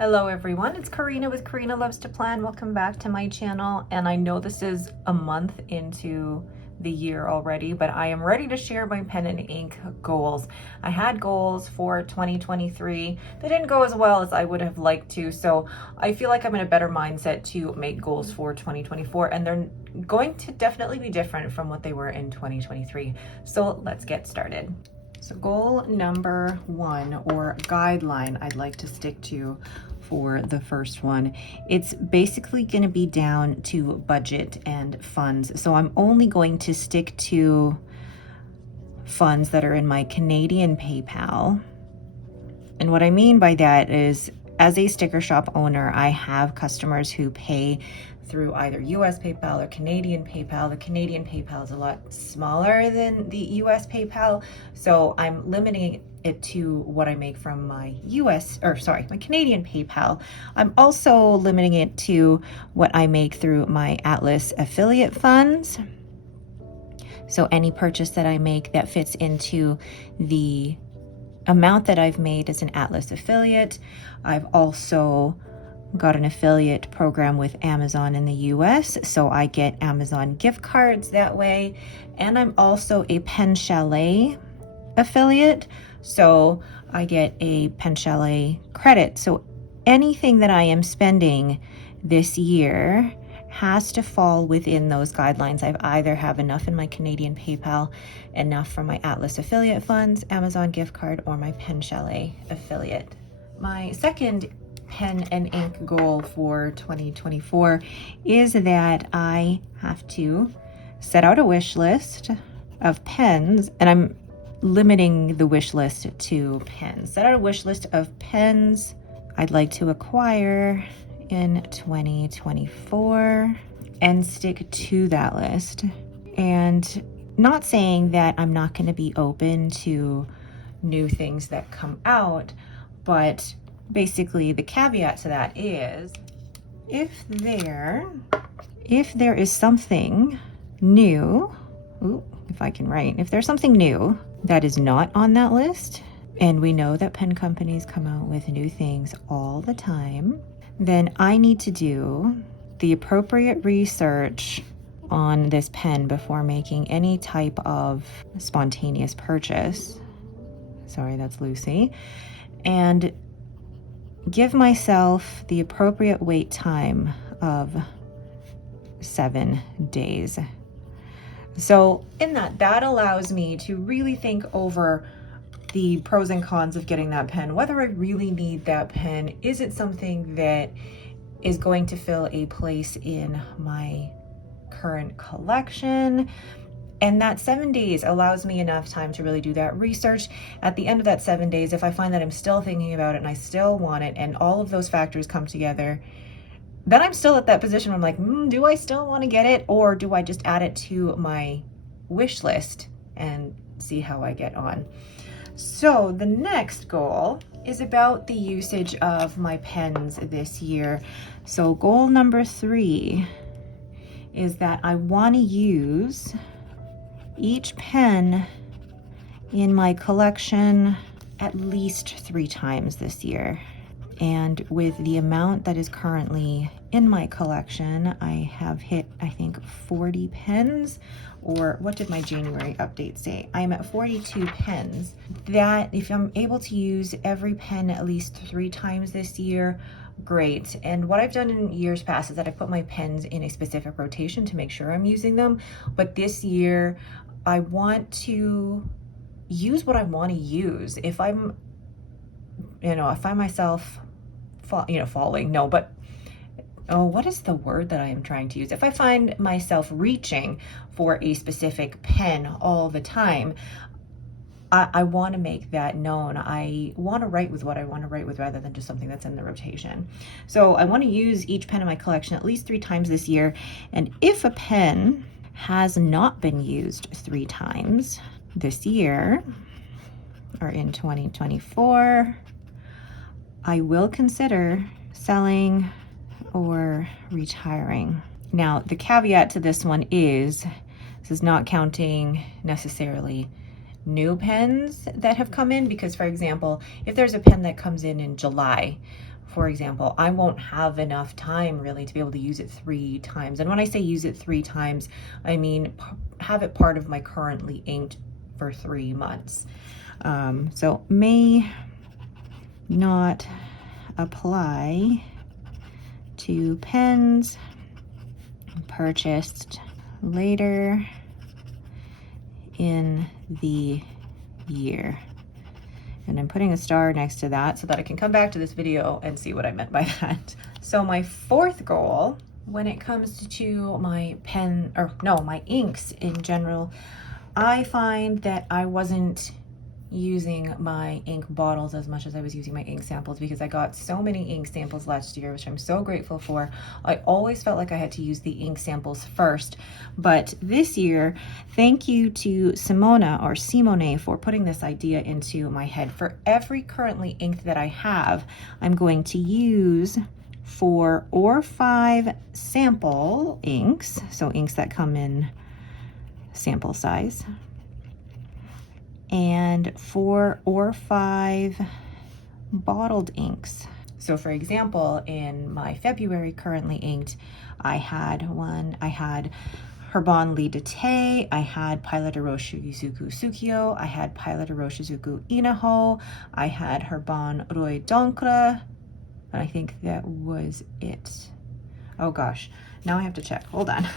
Hello everyone, it's Karina with Karina Loves to Plan. Welcome back to my channel. And I know this is a month into the year already, but I am ready to share my pen and ink goals. I had goals for 2023. They didn't go as well as I would have liked to, so I feel like I'm in a better mindset to make goals for 2024, and they're going to definitely be different from what they were in 2023. So let's get started. So goal number one, or guideline I'd like to stick to for the first one, it's basically going to be down to budget and funds. So I'm only going to stick to funds that are in my Canadian PayPal. And what I mean by that is, as a sticker shop owner, I have customers who pay through either US PayPal or Canadian PayPal. The Canadian PayPal is a lot smaller than the US PayPal, so I'm limiting it to what I make from my my Canadian PayPal. I'm also limiting it to what I make through my Atlas affiliate funds. So any purchase that I make that fits into the amount that I've made as an Atlas affiliate. I've also got an affiliate program with Amazon in the US, so I get Amazon gift cards that way. And I'm also a PenChalet affiliate, so I get a PenChalet credit. So anything that I am spending this year has to fall within those guidelines. I either have enough in my Canadian PayPal, enough from my Atlas affiliate funds, Amazon gift card, or my PenChalet affiliate. My second pen and ink goal for 2024 is that I have to set out a wish list of pens, and I'm limiting the wish list to pens. Set out a wish list of pens I'd like to acquire in 2024 and stick to that list. And not saying that I'm not going to be open to new things that come out, but basically the caveat to that is if there is something new, if there's something new that is not on that list, and we know that pen companies come out with new things all the time, then I need to do the appropriate research on this pen before making any type of spontaneous purchase. Sorry, that's Lucy. And give myself the appropriate wait time of 7 days. So in that allows me to really think over the pros and cons of getting that pen, whether I really need that pen. Is it something that is going to fill a place in my current collection? And that 7 days allows me enough time to really do that research. At the end of that 7 days, if I find that I'm still thinking about it and I still want it, and all of those factors come together, then I'm still at that position where I'm like, do I still want to get it, or do I just add it to my wish list and see how I get on? So the next goal is about the usage of my pens this year. So goal number 3 is that I want to use each pen in my collection at least 3 times this year. And with the amount that is currently in my collection, I have hit, I think, 40 pens, or what did my January update say? I'm at 42 pens. That, if I'm able to use every pen at least 3 times this year, great. And what I've done in years past is that I put my pens in a specific rotation to make sure I'm using them. But this year, I want to use what I want to use. If I'm, I find myself what is the word that I am trying to use? If I find myself reaching for a specific pen all the time, I want to make that known. I want to write with what I want to write with rather than just something that's in the rotation. So I want to use each pen in my collection at least 3 times this year. And if a pen has not been used 3 times this year, or in 2024, I will consider selling or retiring. Now, the caveat to this one is, this is not counting necessarily new pens that have come in, because for example, if there's a pen that comes in July for example, I won't have enough time really to be able to use it 3 times. And when I say use it 3 times, I mean have it part of my currently inked for 3 months. So may not apply to pens purchased later in the year. And I'm putting a star next to that so that I can come back to this video and see what I meant by that. So my 4th goal, when it comes to my my inks in general, I find that I wasn't using my ink bottles as much as I was using my ink samples, because I got so many ink samples last year, which I'm so grateful for. I always felt like I had to use the ink samples first, but this year, thank you to Simone for putting this idea into my head. For every currently inked that I have, I'm going to use 4 or 5 sample inks, so inks that come in sample size, and 4 or 5 bottled inks. So for example, in my February currently inked, I had Herbon Lee Dete, I had Pilot Roche Yuzuku Tsukio, I had Pilot Roche Zuku Inaho, I had Herbon Roy Donkra, and I think that was it. Oh gosh, now I have to check, hold on.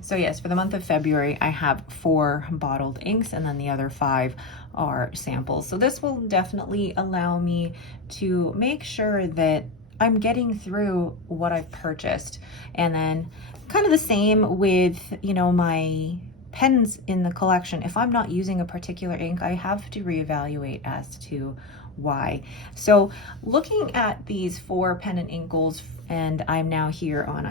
So yes, for the month of February, I have 4 bottled inks, and then the other 5 are samples. So this will definitely allow me to make sure that I'm getting through what I've purchased. And then kind of the same with, you know, my pens in the collection. If I'm not using a particular ink, I have to reevaluate as to why. So looking at these 4 pen and ink goals, and I'm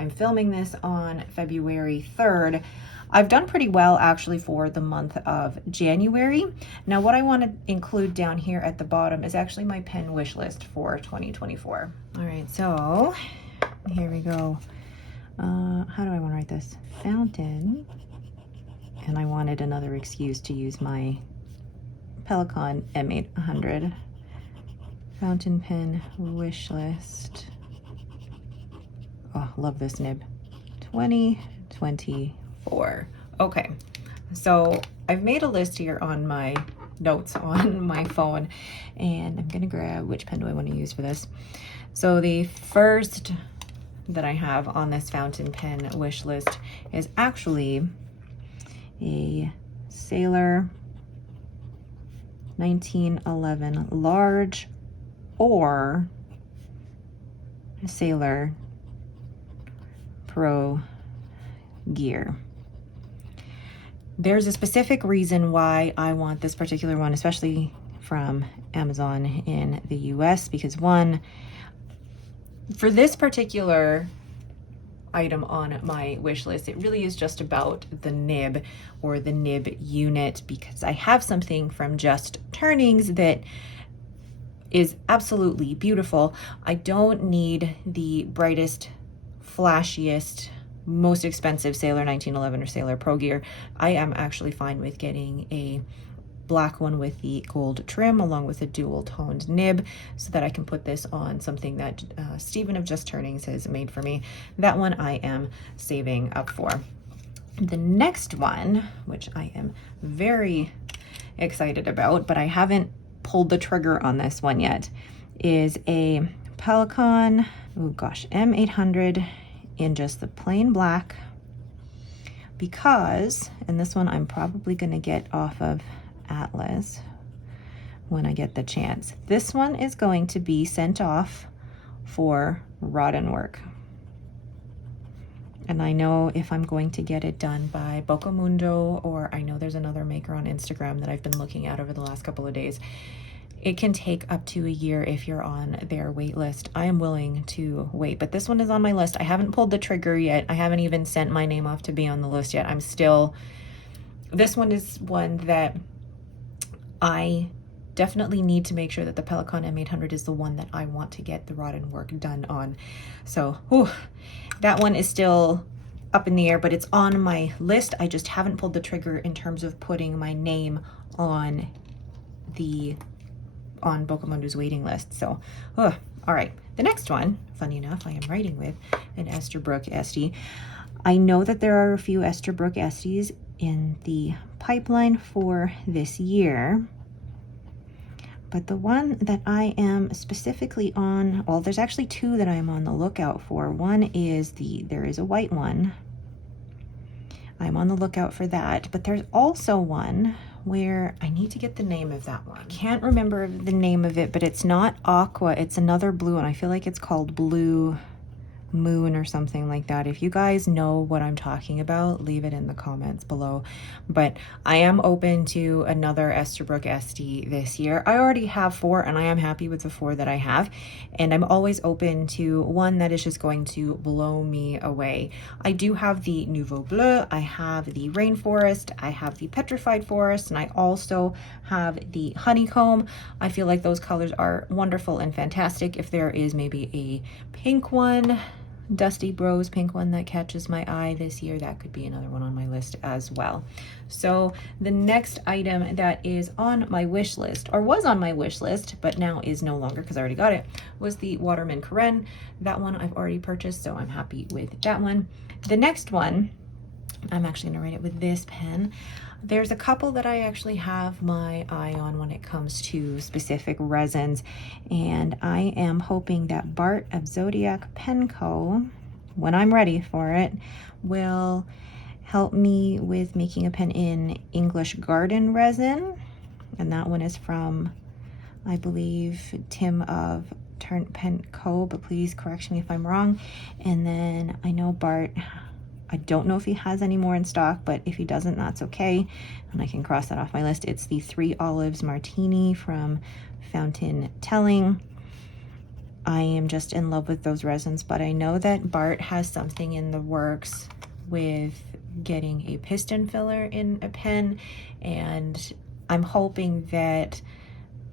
filming this on February 3rd. I've done pretty well actually for the month of January. Now what I want to include down here at the bottom is actually my pen wish list for 2024. All right, so here we go. How do I want to write this? Fountain. And I wanted another excuse to use my Pelikan M800 fountain pen wish list. Oh, love this nib. 2024. Okay, so I've made a list here on my notes on my phone, and I'm gonna grab which pen do I want to use for this. So the first that I have on this fountain pen wish list is actually a Sailor 1911 large or a Sailor Pro Gear. There's a specific reason why I want this particular one, especially from Amazon in the US, because one, for this particular item on my wish list, it really is just about the nib or the nib unit, because I have something from Just Turnings that is absolutely beautiful. I don't need the brightest, flashiest, most expensive Sailor 1911 or Sailor Pro Gear. I am actually fine with getting a black one with the gold trim along with a dual toned nib, so that I can put this on something that Stephen of Just Turnings has made for me. That one I am saving up for. The next one, which I am very excited about, but I haven't pulled the trigger on this one yet, is a Pelikan, oh gosh, M800 in just the plain black, because, and this one I'm probably gonna get off of Atlas when I get the chance. This one is going to be sent off for Rodden work. And I know if I'm going to get it done by Bocomundo, or I know there's another maker on Instagram that I've been looking at over the last couple of days, it can take up to a year if you're on their wait list. I am willing to wait, but this one is on my list. I haven't pulled the trigger yet. I haven't even sent my name off to be on the list yet. I'm still, this one is one that I definitely need to make sure that the Pelikan M800 is the one that I want to get the Rodden work done on. So, that one is still up in the air, but it's on my list. I just haven't pulled the trigger in terms of putting my name on Bocomundo's waiting list. So, all right, the next one, funny enough, I am writing with an Esterbrook Estie. I know that there are a few Esterbrook Esties in the pipeline for this year, but the one that I am specifically on, well, there's actually two that I'm on the lookout for. One is there is a white one. I'm on the lookout for that, but there's also one where I need to get the name of that one. I can't remember the name of it, but it's not aqua, it's another blue, and I feel like it's called Blue Moon or something like that. If you guys know what I'm talking about, leave it in the comments below. But I am open to another Esterbrook Estie this year. I already have 4 and I am happy with the 4 that I have, and I'm always open to one that is just going to blow me away. I do have the Nouveau Bleu, I have the Rainforest, I have the Petrified Forest, and I also have the Honeycomb. I feel like those colors are wonderful and fantastic. If there is maybe a pink one, Dusty Bros pink one that catches my eye this year, that could be another one on my list as well. So the next item that is on my wish list, or was on my wish list, but now is no longer because I already got it, was the Waterman Karen. That one I've already purchased, so I'm happy with that one. The next one, I'm actually gonna write it with this pen. There's a couple that I actually have my eye on when it comes to specific resins, and I am hoping that Bart of Zodiac Pen Co., when I'm ready for it, will help me with making a pen in English Garden resin, and that one is from, I believe, Tim of Pen Co., but please correct me if I'm wrong. And then I know Bart, I don't know if he has any more in stock, but if he doesn't, that's okay, and I can cross that off my list. It's the 3 Olives Martini from Fountain Telling. I am just in love with those resins, but I know that Bart has something in the works with getting a piston filler in a pen, and I'm hoping that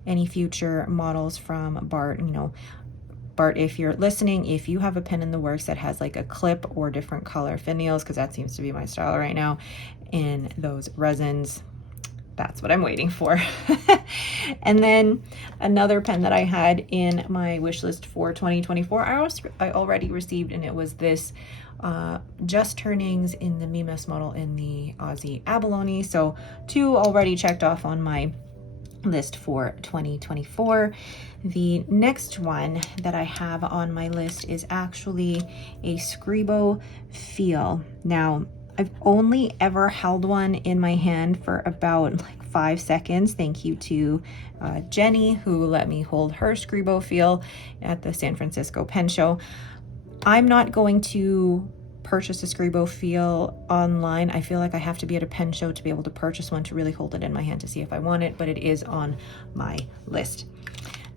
any future models from Bart, you know, Bart, if you're listening, if you have a pen in the works that has like a clip or different color finials, because that seems to be my style right now, in those resins, that's what I'm waiting for. And then another pen that I had in my wish list for 2024, I already received, and it was this Just Turnings in the Mimes model in the Aussie Abalone. So 2 already checked off on my list for 2024. The next one that I have on my list is actually a Scribo Feel. Now, I've only ever held one in my hand for about like 5 seconds. Thank you to Jenny, who let me hold her Scribo Feel at the San Francisco Pen Show. I'm not going to purchase a Scribo Feel online. I feel like I have to be at a pen show to be able to purchase one to really hold it in my hand to see if I want it, but it is on my list.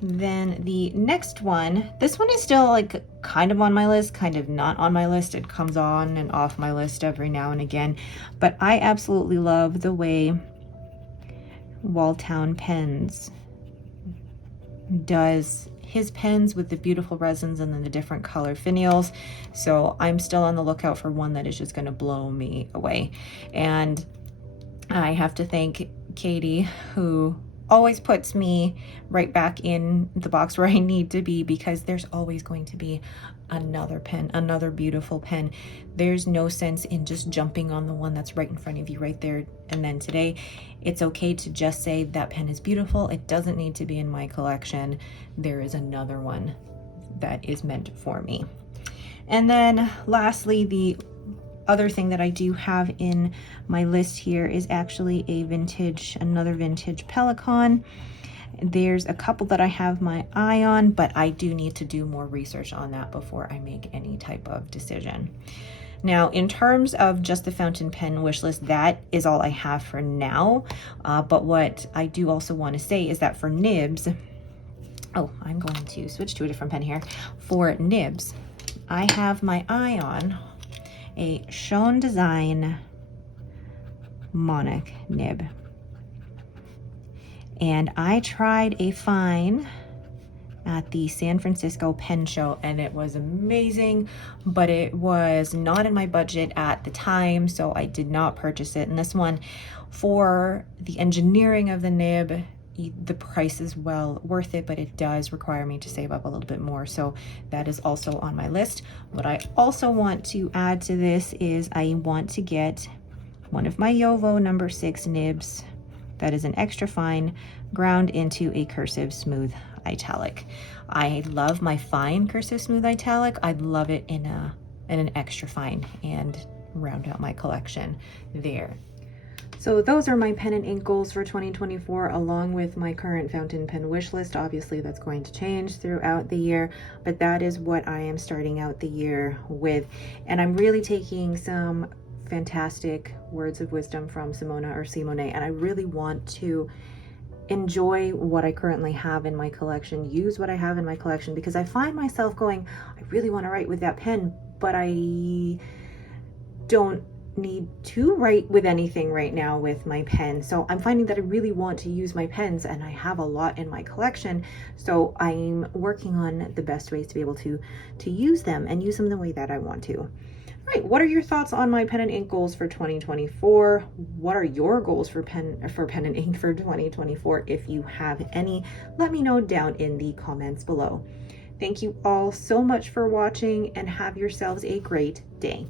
Then the next one, this one is still like kind of on my list, kind of not on my list. It comes on and off my list every now and again, but I absolutely love the way Walltown Pens does his pens with the beautiful resins and then the different color finials. So I'm still on the lookout for one that is just going to blow me away. And I have to thank Katie, who always puts me right back in the box where I need to be, because there's always going to be another pen, another beautiful pen. There's no sense in just jumping on the one that's right in front of you right there and then today. It's okay to just say that pen is beautiful. It doesn't need to be in my collection. There is another one that is meant for me. And then lastly, the other thing that I do have in my list here is actually another vintage Pelican. There's a couple that I have my eye on, but I do need to do more research on that before I make any type of decision. Now, in terms of just the fountain pen wish list, that is all I have for now. But what I do also want to say is that for nibs, oh, I'm going to switch to a different pen here. For nibs, I have my eye on a Schoen Design Monarch nib. And I tried a fine at the San Francisco Pen Show, and it was amazing, but it was not in my budget at the time, so I did not purchase it. And this one, for the engineering of the nib, the price is well worth it, but it does require me to save up a little bit more. So that is also on my list. What I also want to add to this is I want to get one of my Yovo number 6 nibs that is an extra fine ground into a cursive smooth italic. I love my fine cursive smooth italic. I'd love it in an extra fine and round out my collection there. So those are my pen and ink goals for 2024, along with my current fountain pen wish list. Obviously that's going to change throughout the year, but that is what I am starting out the year with. And I'm really taking some fantastic words of wisdom from Simone, and I really want to enjoy what I currently have in my collection, use what I have in my collection, because I find myself going, I really want to write with that pen, but I don't need to write with anything right now with my pen. So I'm finding that I really want to use my pens, and I have a lot in my collection. So I'm working on the best ways to be able to use them and use them the way that I want to. All right, what are your thoughts on my pen and ink goals for 2024? What are your goals for pen and ink for 2024? If you have any, let me know down in the comments below. Thank you all so much for watching, and have yourselves a great day.